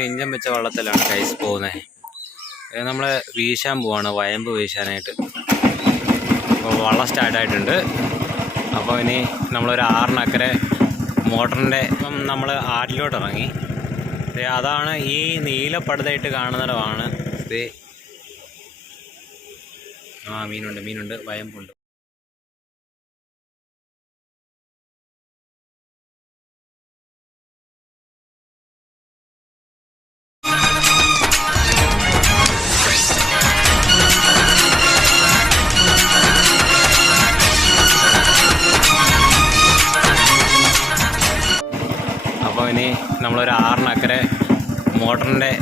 ഇഞ്ചൻ വെച്ച വള്ളത്തിലാണ് കൈസ് പോകുന്നത്. നമ്മൾ വീശാൻ പോവാണ്, വയമ്പ് വീശാനായിട്ട്. അപ്പോൾ വള്ളം സ്റ്റാർട്ടായിട്ടുണ്ട്. അപ്പോൾ ഇനി നമ്മളൊരു 6-നക്കരെ മോട്ടറിൻ്റെ ഇപ്പം നമ്മൾ ആറ്റിലോട്ട് ഇറങ്ങി. അതാണ് ഈ നീല പടുതായിട്ട് കാണുന്നിടമാണ്. മീനുണ്ട്, വയമ്പുണ്ട്. അപ്പോൾ ഇനി നമ്മളൊരു 6-നക്കരെ മോട്ടറിൻ്റെ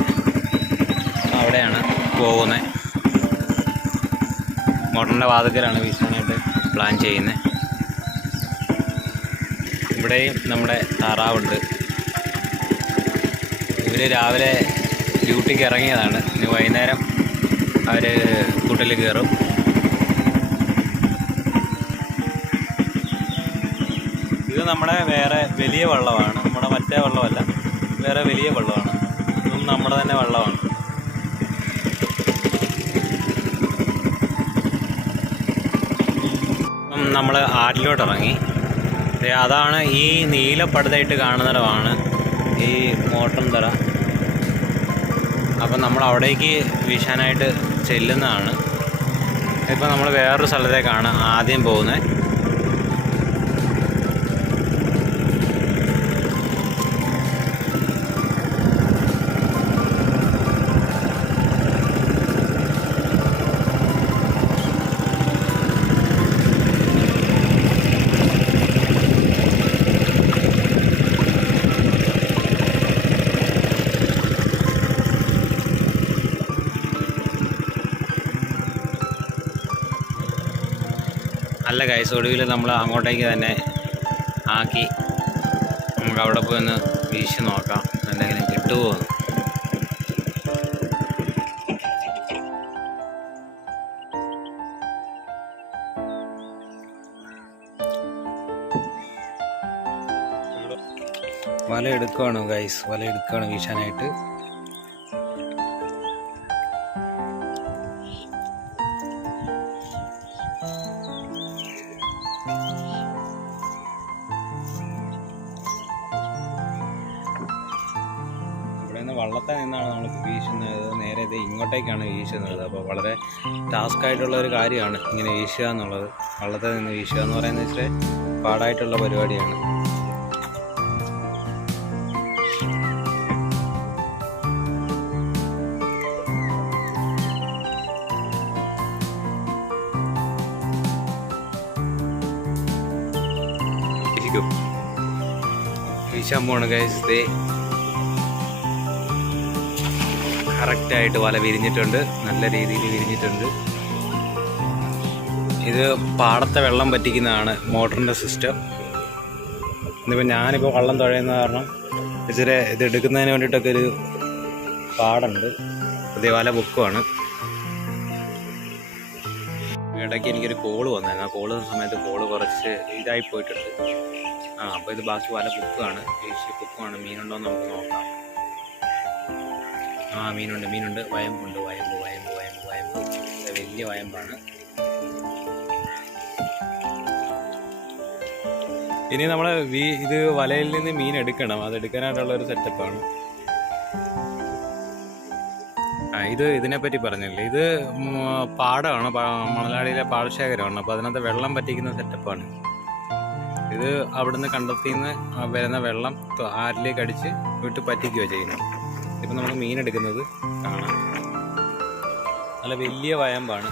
അവിടെയാണ് പോകുന്നത്. മോട്ടറിൻ്റെ വാതിക്കലാണ് വീശാനായിട്ട് പ്ലാൻ ചെയ്യുന്നത്. ഇവിടെയും നമ്മുടെ താറാവുണ്ട്. ഇവർ രാവിലെ ഡ്യൂട്ടിക്ക് ഇറങ്ങിയതാണ്. ഇനി വൈകുന്നേരം അവർ കൂട്ടിൽ കയറും. ഇത് നമ്മുടെ വേറെ വലിയ വള്ളമാണ്, നമ്മുടെ മറ്റേ വള്ളമല്ല, വേറെ വലിയ വള്ളമാണ്. ഇതും നമ്മുടെ തന്നെ വള്ളമാണ്. നമ്മൾ ആറ്റിലോട്ട് ഇറങ്ങി. അതാണ് ഈ നീല പടുതായിട്ട് കാണുന്നിടമാണ് ഈ മോട്ടർ തറ. അപ്പം നമ്മൾ അവിടേക്ക് വീശാനായിട്ട് ചെല്ലുന്നതാണ്. ഇപ്പം നമ്മൾ വേറൊരു സ്ഥലത്തേക്കാണ് ആദ്യം പോകുന്നത്. നല്ല ഗൈസ്, ഒടുവിൽ നമ്മൾ അങ്ങോട്ടേക്ക് തന്നെ ആക്കി. നമുക്ക് അവിടെ പോയി ഒന്ന് വീശി നോക്കാം എന്തെങ്കിലും കിട്ടുമോ എന്ന്. വല എടുക്കുകയാണ് ഗൈസ്, വല എടുക്കുകയാണ് വീശാനായിട്ട്. വള്ളത്തിൽ നിന്നാണ് നമ്മൾ വീശുന്നത്. നേരെ ഇത് ഇങ്ങോട്ടേക്കാണ് വീശുന്നത്. അപ്പോൾ വളരെ ടാസ്ക് ആയിട്ടുള്ള ഒരു കാര്യമാണ് ഇങ്ങനെ വീശുക എന്നുള്ളത്. വള്ളത്തിൽ നിന്ന് വീശുക എന്ന് പറയുന്നത് ഇച്ചിരി പാടായിട്ടുള്ള പരിപാടിയാണ്. വീശാൻ പോണ് ഗൈസ്. കറക്റ്റായിട്ട് വല വിരിഞ്ഞിട്ടുണ്ട്, നല്ല രീതിയിൽ വിരിഞ്ഞിട്ടുണ്ട്. ഇത് പാടത്തെ വെള്ളം പറ്റിക്കുന്നതാണ് മോട്ടറിൻ്റെ സിസ്റ്റം. ഇന്നിപ്പോൾ ഞാനിപ്പോൾ വള്ളം തുഴയുന്ന കാരണം ഇച്ചിരി ഇത് എടുക്കുന്നതിന് വേണ്ടിയിട്ടൊക്കെ ഒരു പാടുണ്ട്. പുതിയ വല ബുക്കുമാണ്. ഇടയ്ക്ക് എനിക്കൊരു കോള് വന്നായിരുന്നു. ആ കോള് സമയത്ത് കോള് കുറച്ച് ഇതായി പോയിട്ടുണ്ട്. അപ്പോൾ ഇത് ബാക്കി വല ബുക്കാണ്, ബുക്കുമാണ്. മീനുണ്ടോ എന്ന് നമുക്ക് നോക്കാം. മീനുണ്ട്, വയമ്പുണ്ട്. വയമ്പ് വലിയ വയമ്പാണ്. ഇനി നമ്മൾ ഇത് വലയിൽ നിന്ന് മീൻ എടുക്കണം. അതെടുക്കാനായിട്ടുള്ള ഒരു സെറ്റപ്പാണ്. ഇത് ഇതിനെപ്പറ്റി പറഞ്ഞില്ലേ, ഇത് പാടമാണ്, മണലാടിയിലെ പാടശേഖരമാണ്. അപ്പോൾ അതിനകത്ത് വെള്ളം പറ്റിക്കുന്ന സെറ്റപ്പാണ്. ഇത് അവിടുന്ന് കണ്ടെത്തിന്ന് വരുന്ന വെള്ളം ആരിലേക്ക് അടിച്ച് വിട്ട് പറ്റിക്കുകയോ ചെയ്യുന്നത്. ഇപ്പം നമുക്ക് മീൻ എടുക്കുന്നത് കാണാം. നല്ല വലിയ വയമ്പാണ്.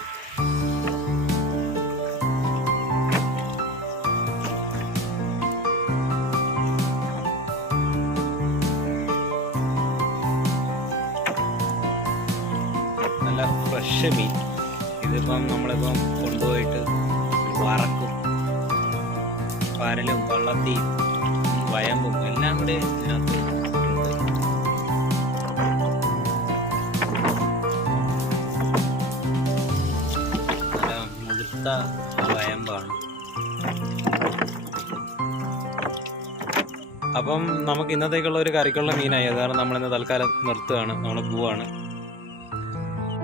നല്ല ഫ്രഷ് മീൻ. ഇതിപ്പം നമ്മളിപ്പം കൊണ്ടുപോയിട്ട് വറക്കും. പരലും വള്ളത്തിയും വയമ്പും എല്ലാം കൂടെ ഇതിനകത്ത് നല്ല മുഴുത്ത വയമ്പാണ്. അപ്പം നമുക്ക് ഇന്നത്തേക്കുള്ള ഒരു കറിക്കുള്ള മീനായി. അത് കാരണം നമ്മളിന്ന് തൽക്കാലം നിർത്തുകയാണ്, നമ്മൾ പോവാണ്.